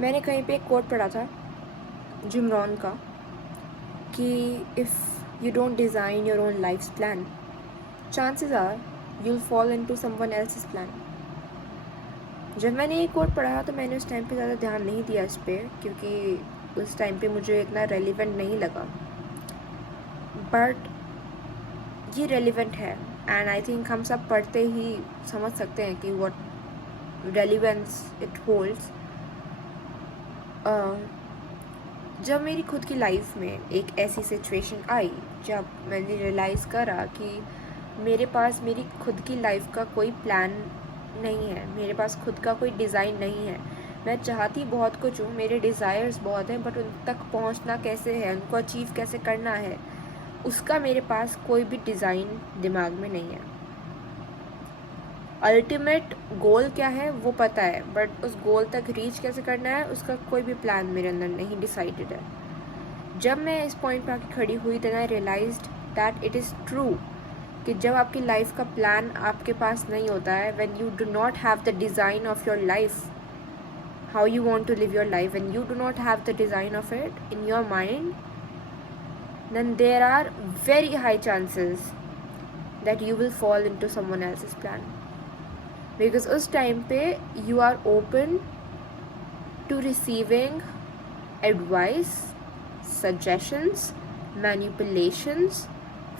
मैंने कहीं पे एक कोट पढ़ा था जिम रॉन का कि if you don't design your own life plan, chances are you'll fall into someone else's plan. जब मैंने ये कोट पढ़ा तो मैंने उस टाइम पे ज़्यादा ध्यान नहीं दिया इस पर, क्योंकि उस टाइम पे मुझे इतना रेलिवेंट नहीं लगा, बट ये रेलिवेंट है। एंड आई थिंक हम सब पढ़ते ही समझ सकते हैं कि व्हाट रेलिवेंस इट होल्ड्स। जब मेरी खुद की लाइफ में एक ऐसी सिचुएशन आई जब मैंने रियलाइज़ करा कि मेरे पास मेरी खुद की लाइफ का कोई प्लान नहीं है, मेरे पास खुद का कोई डिज़ाइन नहीं है। मैं चाहती बहुत कुछ हूँ, मेरे डिज़ायर्स बहुत हैं, बट उन तक पहुँचना कैसे है, उनको अचीव कैसे करना है, उसका मेरे पास कोई भी डिज़ाइन दिमाग में नहीं है। अल्टीमेट गोल क्या है वो पता है, बट उस गोल तक रीच कैसे करना है उसका कोई भी प्लान मेरे अंदर नहीं डिसाइडेड है। जब मैं इस पॉइंट पर आके खड़ी हुई then I realised that it is true कि जब आपकी लाइफ का प्लान आपके पास नहीं होता है, when you do not have the design of your life, how you want to live your life, when you do not have the design of it in your mind, then there are very high chances that you will fall into someone else's plan, because उस time पे you are open to receiving advice, suggestions, manipulations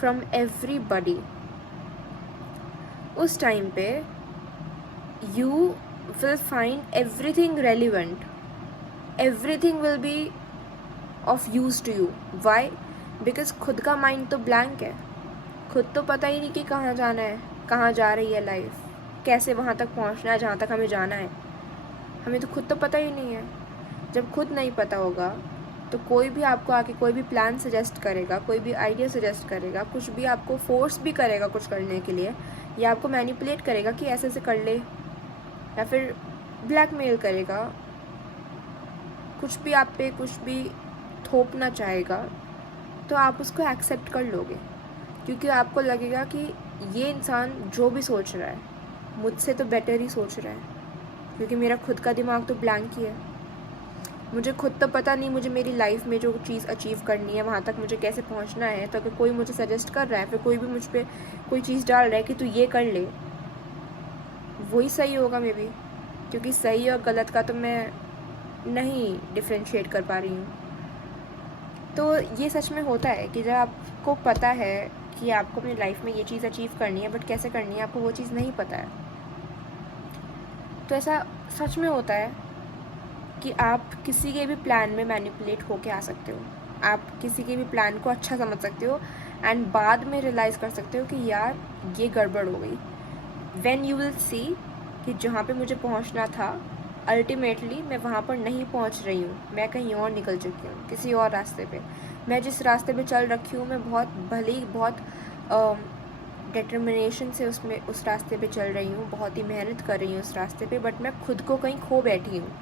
from everybody. उस time पे you will find everything relevant, everything will be of use to you. Why? Because खुद का mind तो blank है, खुद तो पता ही नहीं कि कहाँ जाना है, कहाँ जा रही है लाइफ, कैसे वहाँ तक पहुँचना है जहाँ तक हमें जाना है, हमें तो खुद तो पता ही नहीं है। जब खुद नहीं पता होगा तो कोई भी आपको आके कोई भी प्लान सजेस्ट करेगा, कोई भी आइडिया सजेस्ट करेगा, कुछ भी आपको फोर्स भी करेगा कुछ करने के लिए, या आपको मैनिपुलेट करेगा कि ऐसे ऐसे कर ले, या फिर ब्लैकमेल करेगा, कुछ भी आप पे कुछ भी थोपना चाहेगा, तो आप उसको एक्सेप्ट कर लोगे, क्योंकि आपको लगेगा कि ये इंसान जो भी सोच रहा है मुझसे तो बेटर ही सोच रहा है, क्योंकि मेरा खुद का दिमाग तो ब्लैंक ही है। मुझे खुद तो पता नहीं मुझे मेरी लाइफ में जो चीज़ अचीव करनी है वहाँ तक मुझे कैसे पहुँचना है, तो अगर कोई मुझे सजेस्ट कर रहा है, फिर कोई भी मुझ पर कोई चीज़ डाल रहा है कि तू ये कर ले, वही सही होगा मे बी, क्योंकि सही और गलत का तो मैं नहीं डिफ्रेंशिएट कर पा रही हूँ। तो ये सच में होता है कि जब आपको पता है कि आपको अपनी लाइफ में ये चीज़ अचीव करनी है, बट कैसे करनी है आपको वो चीज़ नहीं पता है, तो ऐसा सच में होता है कि आप किसी के भी प्लान में मैनिपुलेट होके आ सकते हो, आप किसी के भी प्लान को अच्छा समझ सकते हो एंड बाद में रियलाइज़ कर सकते हो कि यार ये गड़बड़ हो गई। व्हेन यू विल सी कि जहाँ पे मुझे पहुँचना था अल्टीमेटली मैं वहाँ पर नहीं पहुँच रही हूँ, मैं कहीं और निकल चुकी हूँ, किसी और रास्ते पे। मैं जिस रास्ते पे चल रखी हूँ मैं बहुत भले ही बहुत डिटर्मिनेशन से उस रास्ते पे चल रही हूँ, बहुत ही मेहनत कर रही हूँ उस रास्ते पे, बट मैं खुद को कहीं खो बैठी हूँ,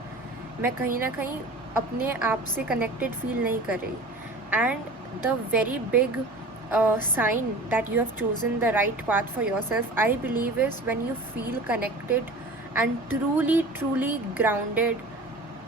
मैं कहीं ना कहीं अपने आप से कनेक्टेड फील नहीं कर रही। And the very big sign that you have chosen the right path for yourself, I believe, is when you feel connected and truly grounded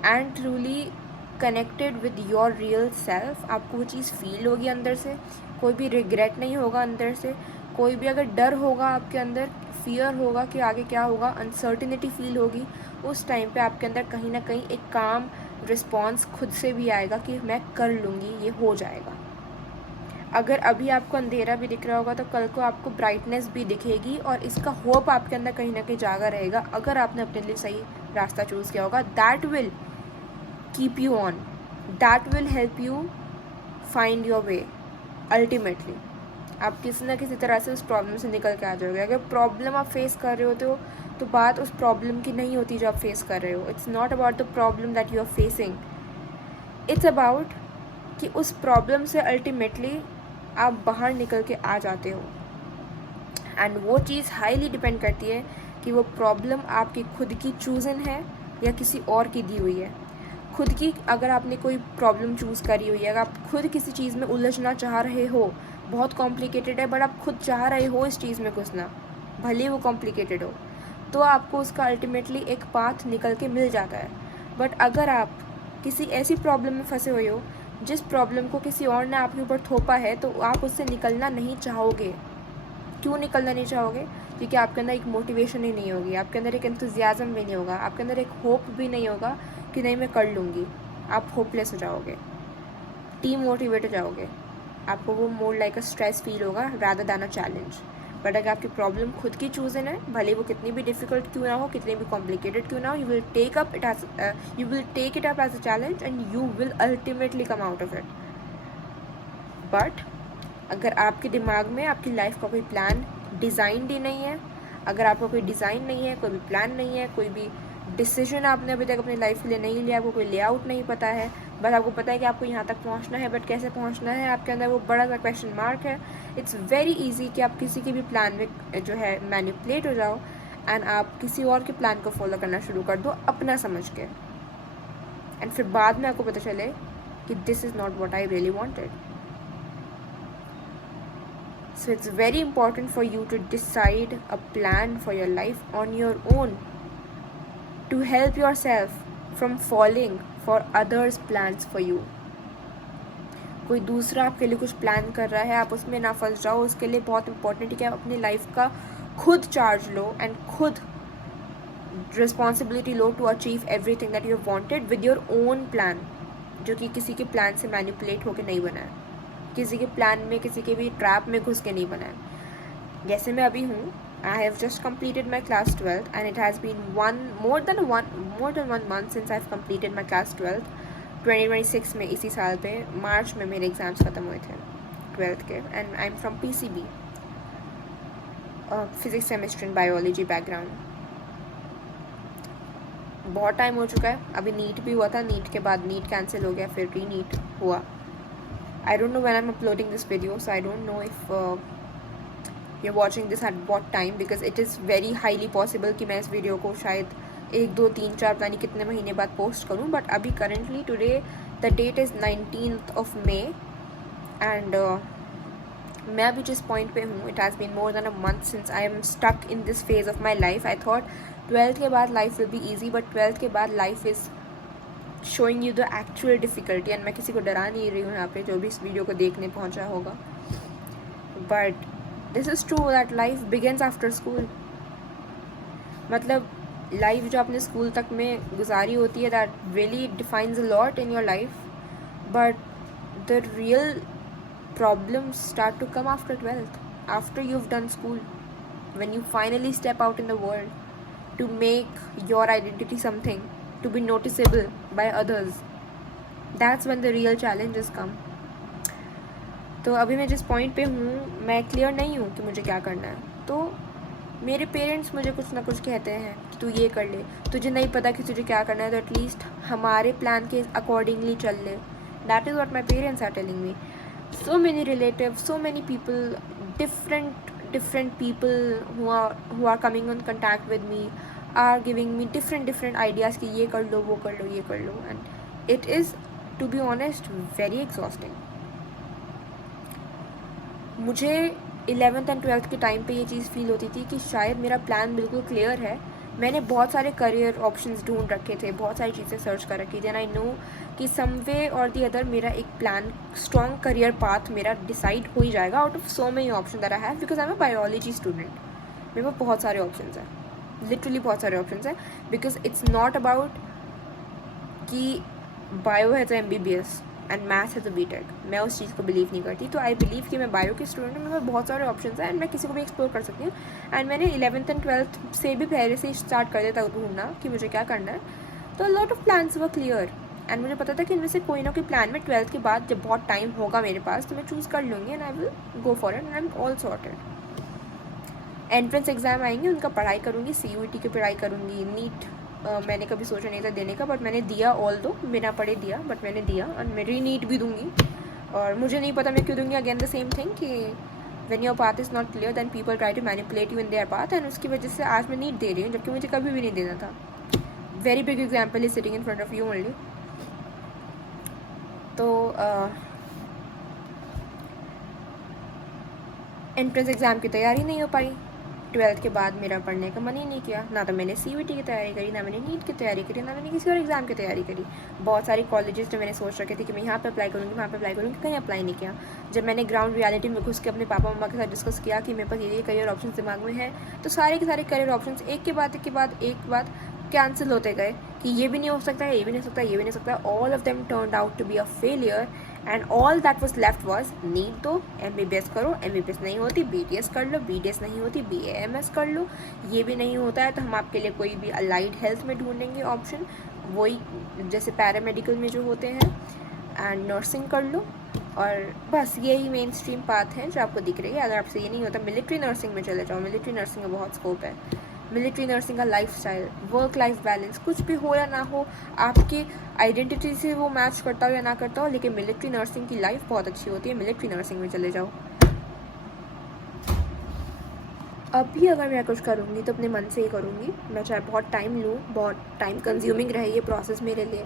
and truly connected with your real self। आपको वो चीज़ feel होगी अंदर से, कोई भी regret नहीं होगा अंदर से, कोई भी अगर डर होगा आपके अंदर, फियर होगा कि आगे क्या होगा, अनसर्टिनिटी फील होगी, उस टाइम पे आपके अंदर कहीं ना कहीं एक काम रिस्पॉन्स खुद से भी आएगा कि मैं कर लूँगी, ये हो जाएगा। अगर अभी आपको अंधेरा भी दिख रहा होगा तो कल को आपको ब्राइटनेस भी दिखेगी, और इसका होप आपके अंदर कहीं ना कहीं जागा रहेगा अगर आपने अपने लिए सही रास्ता चूज़ किया होगा। That will keep you on, that will help you find your way. Ultimately आप किसी ना किसी तरह से उस प्रॉब्लम से निकल के आ जाओगे। अगर प्रॉब्लम आप फेस कर रहे होते हो तो बात उस प्रॉब्लम की नहीं होती जो आप फेस कर रहे हो। It's not about the problem that you are facing, it's about कि उस प्रॉब्लम से अल्टीमेटली आप बाहर निकल के आ जाते हो। एंड वो चीज़ हाईली डिपेंड करती है कि वो प्रॉब्लम आपकी खुद की चूज़न है या किसी और की दी हुई है। खुद की अगर आपने कोई प्रॉब्लम चूज़ करी हुई है, अगर आप खुद किसी चीज़ में उलझना चाह रहे हो, बहुत कॉम्प्लिकेटेड है बट आप खुद चाह रहे हो इस चीज़ में घुसना, भले वो कॉम्प्लिकेटेड हो, तो आपको उसका अल्टीमेटली एक पाथ निकल के मिल जाता है। बट अगर आप किसी ऐसी प्रॉब्लम में फंसे हुए हो जिस प्रॉब्लम को किसी और ने आपके ऊपर थोपा है, तो आप उससे निकलना नहीं चाहोगे। क्यों निकलना नहीं चाहोगे? क्योंकि आपके अंदर एक मोटिवेशन ही नहीं होगी, आपके अंदर एक एंथुजियाज़म भी नहीं होगा, आपके अंदर एक होप भी नहीं होगा कि नहीं मैं कर लूँगी। आप होपलेस हो जाओगे, डीमोटिवेट हो जाओगे, आपको वो मोर लाइक अ स्ट्रेस फील होगा rather than a challenge. But अगर आपकी प्रॉब्लम खुद की चूज़न है, भले वो कितनी भी डिफिकल्ट क्यों ना हो, कितनी भी कॉम्प्लिकेटेड क्यों ना हो, you will take it up as a challenge and you will ultimately come out of it. But अगर आपके दिमाग में आपकी लाइफ का कोई प्लान डिज़ाइन ही नहीं है, अगर आपका कोई डिज़ाइन नहीं है, कोई भी प्लान नहीं है, कोई भी डिसीजन आपने अभी तक अपनी लाइफ के लिए नहीं लिया, आपको कोई लेआउट नहीं पता है, बस आपको पता है कि आपको यहाँ तक पहुँचना है, बट कैसे पहुँचना है आपके अंदर वो बड़ा सा क्वेश्चन मार्क है, इट्स वेरी ईजी कि आप किसी के भी प्लान में जो है मैनिपुलेट हो जाओ एंड आप किसी और के प्लान को फॉलो करना शुरू कर दो अपना समझ के, एंड फिर बाद में आपको पता चले कि this is not what I really wanted. So it's very important for you to decide a plan for your life on your own to help yourself from falling for others' plans for you. कोई दूसरा आपके लिए कुछ plan कर रहा है, आप उसमें ना फंस जाओ। उसके लिए बहुत इंपॉर्टेंट है कि आप अपनी लाइफ का खुद चार्ज लो एंड खुद रिस्पॉन्सिबिलिटी लो to achieve everything that you wanted with your own plan, जो कि किसी के प्लान से मैनिपुलेट होकर नहीं बना है, किसी के प्लान में, किसी के भी ट्रैप में घुस के नहीं बना है। जैसे मैं अभी हूँ, I have just completed my class 12th and it has been more than 1 month since I've completed my class 12th। 2026 में, इसी साल पे मार्च में मेरे एग्ज़ाम्स ख़त्म हुए थे 12th के, and I am from PCB, physics chemistry and biology background. बहुत टाइम हो चुका है। अभी नीट भी हुआ था, नीट के बाद नीट कैंसिल हो गया, फिर री नीट हुआ। I don't know when I'm uploading this video, so I don't know if you're watching this at what time, because it is very highly possible कि मैं इस वीडियो को शायद 1 2 3 4 पता नहीं कितने महीने बाद पोस्ट करूँ, बट अभी currently today the date is 19th of May and मैं अभी जिस पॉइंट पे हूँ, it has been more than a month since I am stuck in this phase of my life. I thought 12th के बाद life will be easy, but 12th के बाद life is showing you the actual difficulty, and मैं किसी को डरा नहीं रही हूँ यहाँ पे जो भी इस वीडियो को देखने पहुँचा होगा, but this is true that life begins after school। मतलब लाइफ जो आपने स्कूल तक में गुजारी होती है, that really defines a lot in your life, but the real problems start to come after 12th, after you've done school, when you finally step out in the world to make your identity something to be noticeable by others, that's when the real challenges come। तो अभी मैं जिस point पे हूँ, मैं clear नहीं हूँ कि मुझे क्या करना है, तो मेरे पेरेंट्स मुझे कुछ ना कुछ कहते हैं कि तू ये कर ले, तुझे नहीं पता कि तुझे क्या करना है, तो एटलीस्ट हमारे प्लान के अकॉर्डिंगली चल ले। That is what my parents are telling me. So many relative, so many people, different people who are coming on contact with me are giving me different ideas कि ये कर लो, वो कर लो, ये कर लो, and it is, to be honest, very exhausting। मुझे 11th and 12th के time पे ये चीज़ फील होती थी कि शायद मेरा प्लान बिल्कुल क्लियर है, मैंने बहुत सारे करियर ऑप्शंस ढूंढ रखे थे, बहुत सारी चीज़ें सर्च कर रखी थी, एंड आई नो कि सम वे और दी अदर मेरा एक प्लान, स्ट्रॉन्ग करियर पाथ मेरा डिसाइड हो ही जाएगा out of so many option that I have, because I am a biology student. मेरे पास बहुत सारे ऑप्शन हैं, लिटरली बहुत सारे ऑप्शन हैं, बिकॉज इट्स नॉट अबाउट कि बायो है तो MBBS एंड मैथ है तो BTech, मैं उस चीज़ को बिलीव नहीं करती। तो आई बिलीव कि मैं बायो की स्टूडेंट हूँ, मेरे पास बहुत सारे ऑप्शन हैं एंड मैं किसी को भी एक्सप्लोर कर सकती हूँ। एंड मैंने 11th एंड 12th से भी पहले से स्टार्ट कर देता ढूंढना कि मुझे क्या करना है, तो lot of plans were clear, and मुझे पता था कि इनमें से कोई ना कोई प्लान में 12th के बाद जब बहुत टाइम होगा मेरे पास तो मैं चूज़ कर लूँगी, and I will go for it, and I am all sorted. Entrance exam आएंगे, उनका पढ़ाई करूँगी, CUET की पढ़ाई करूँगी, नीट मैंने कभी सोचा नहीं था देने का, बट मैंने दिया, ऑल दो बिना पढ़े दिया, बट मैंने दिया, और मेरी नीट भी दूंगी। और मुझे नहीं पता मैं क्यों दूंगी, अगेन द सेम थिंग कि when your path is not clear then people try to manipulate you in their path, and उसकी वजह से आज मैं नीट दे रही हूँ जबकि मुझे कभी भी नहीं देना था। Very big example is sitting in front of you only. तो एंट्रेंस एग्ज़ाम की तैयारी नहीं हो पाई, ट्वेल्थ के बाद मेरा पढ़ने का मन ही नहीं किया, ना तो मैंने CUET की तैयारी करी, ना मैंने नीट की तैयारी करी, ना मैंने किसी और एग्ज़ाम की तैयारी करी। बहुत सारी कॉलेजेस जो मैंने सोच रखे थे कि मैं यहाँ पे अप्लाई करूँगी, वहाँ पे अप्लाई करूँगी, कहीं अप्लाई नहीं किया। जब मैंने ग्राउंड रियलिटी में घुस के अपने पापा मम्मा के साथ डिस्कस किया कि मेरे पास ये करियर ऑप्शन दिमाग में है, तो सारे के सारे करियर ऑप्शन एक के बाद कैंसिल होते गए कि ये भी नहीं हो सकता है, ये भी नहीं हो सकता, ये भी नहीं हो सकता। All of them turned out to be a failure and all that was left was NEET दो, MBBS करो, MBBS नहीं होती BDS कर लो, BDS नहीं होती BAMS कर लो, ये भी नहीं होता है तो हम आपके लिए कोई भी अलाइड हेल्थ में ढूंढेंगे ऑप्शन, वही जैसे पैरामेडिकल में जो होते हैं, एंड नर्सिंग कर लो। और बस यही मेन स्ट्रीम पाथ है जो आपको दिख रही है। अगर आपसे ये नहीं होता मिलिट्री नर्सिंग में चले जाओ, मिलिट्री नर्सिंग में बहुत स्कोप है। मिलिट्री नर्सिंग का लाइफस्टाइल, वर्क लाइफ बैलेंस, कुछ भी हो या ना हो, आपकी आइडेंटिटी से वो मैच करता हो या ना करता हो, लेकिन मिलिट्री नर्सिंग की लाइफ बहुत अच्छी होती है, मिलिट्री नर्सिंग में चले जाओ। अब भी अगर मैं कुछ करूँगी तो अपने मन से ही करूँगी, मैं चाहे बहुत टाइम लूँ, बहुत टाइम कंज्यूमिंग रहे ये प्रोसेस मेरे लिए,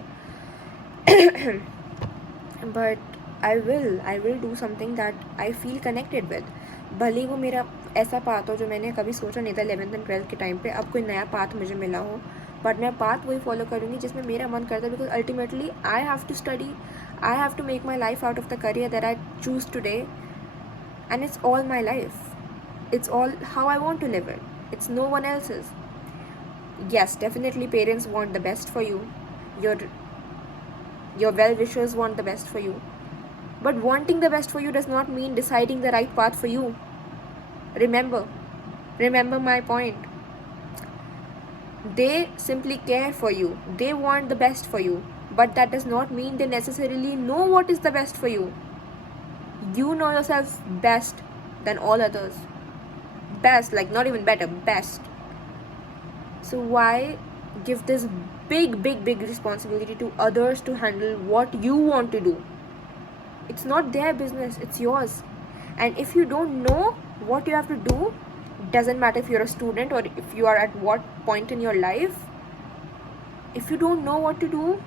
but I will do something that I feel connected with. भले ही वो मेरा ऐसा पाथ हो जो मैंने कभी सोचा नहीं था 11th एंड 12th के टाइम पे, अब कोई नया पाथ मुझे मिला हो, बट मैं पाथ वही फॉलो करूँगी जिसमें मेरा मन करता है, because ultimately I have to study, I have to make my life out of the career that I choose today, and it's all my life, it's all how I want to live it, it's no one else's. Yes, definitely parents want the best for you, your well wishers want the best for you, but wanting the best for you does not mean deciding the right path for you. Remember my point. They simply care for you, they want the best for you, but that does not mean they necessarily know what is the best for you. You know yourself best than all others, best, like not even better, best. So why give this big responsibility to others to handle what you want to do? It's not their business, it's yours. And if you don't know what you have to do, doesn't matter if you're a student or if you are at what point in your life, if you don't know what to do,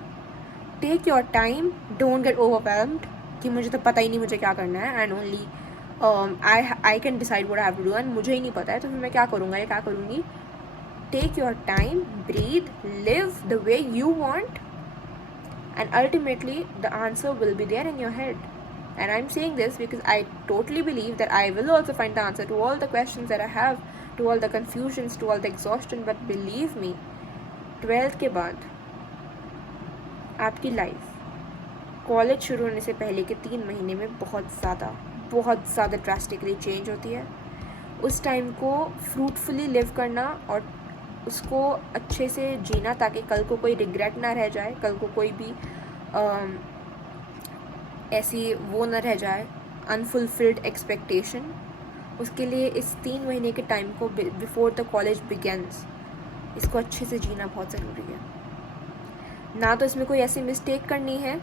take your time, don't get overwhelmed कि मुझे तो पता ही नहीं मुझे क्या करना है, and only I can decide what I have to do, and मुझे ही नहीं पता है तो फिर मैं क्या करूँगा या क्या करूँगी. Take your time, breathe, live the way you want, and ultimately the answer will be there in your head. And I'm saying this because I totally believe that I will also find the answer to all the questions that I have, to all the confusions, to all the exhaustion. But believe me, 12th के बाद आपकी life college शुरू होने से पहले के 3 महीने में बहुत ज़्यादा ड्रास्टिकली चेंज होती है. उस टाइम को फ्रूटफुली लिव करना और उसको अच्छे से जीना ताकि कल को कोई रिग्रेट ना रह जाए, कल को कोई भी ऐसी वो ना रह जाए अनफुलफिल्ड एक्सपेक्टेशन. उसके लिए इस 3 महीने के टाइम को बिफोर द कॉलेज बिगेंस इसको अच्छे से जीना बहुत ज़रूरी है. ना तो इसमें कोई ऐसी मिस्टेक करनी है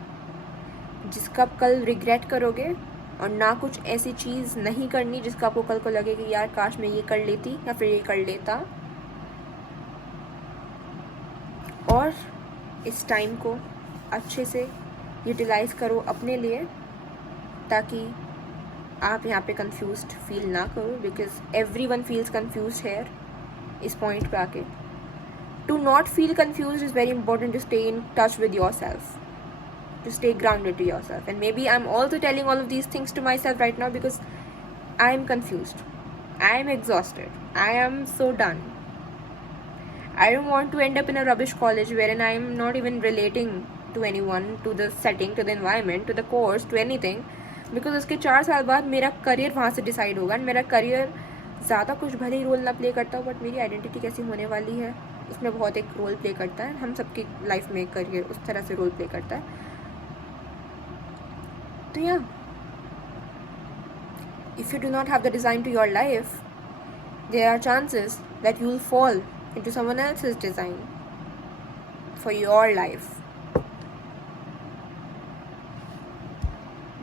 जिसका आप कल रिग्रेट करोगे, और ना कुछ ऐसी चीज़ नहीं करनी जिसका आपको कल को लगे कि यार काश मैं ये कर लेती या फिर ये कर लेता. और इस टाइम को अच्छे से यूटिलाइज़ करो अपने लिए ताकि आप यहाँ पे कंफ्यूज्ड फील ना करो, because everyone feels confused here इस पॉइंट पे आके. To not feel confused is very important to stay in touch with yourself, to stay grounded to yourself. And maybe I'm also telling all of these things to myself right now because I am confused, I am exhausted, I am so done. I don't want to end up in a rubbish college wherein I am not even relating to anyone, to the setting, to the environment, to the course, to anything, because उसके 4 साल बाद मेरा career वहाँ से decide होगा. मेरा career ज़्यादा कुछ भले ही रोल ना प्ले करता हो, बट मेरी आइडेंटिटी कैसी होने वाली है उसमें बहुत एक रोल प्ले करता है. हम सबकी लाइफ में करियर उस तरह से रोल प्ले करता है. So yeah, if you do not have the design to your life, there are chances that you will fall into someone else's design for your life.